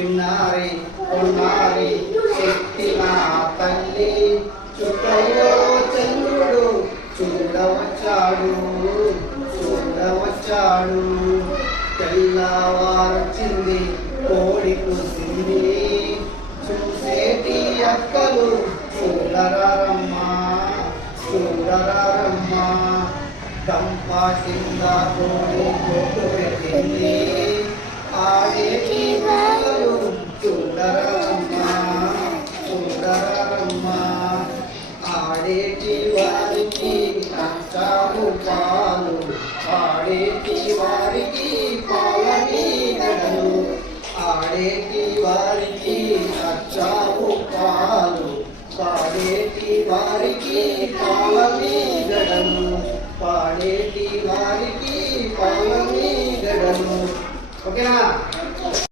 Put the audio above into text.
చిన్నారి కొన్నారి శక్తి మా తల్లి చుట్టలో చంద్రుడు చూడవచ్చాడు చూడవచ్చాడు. తెల్లవారొచ్చింది కోడి కుసింది చూసేటి అక్కలు చూడరారమ్మా చూడరారమ్మా. కంపా కింద కోడి కొట్టు పెట్టింది. చూడరారమ్మా ఆడేటి వారికి అచ్చారు పాలు ఆడేటి వారికి పాలని గడలు ఆడేటి వారికి అచ్చారు పాలు పాడేటి వారికి పాలని గడలు పాడేటి వారికి పాలని గడలు ఓకేనా?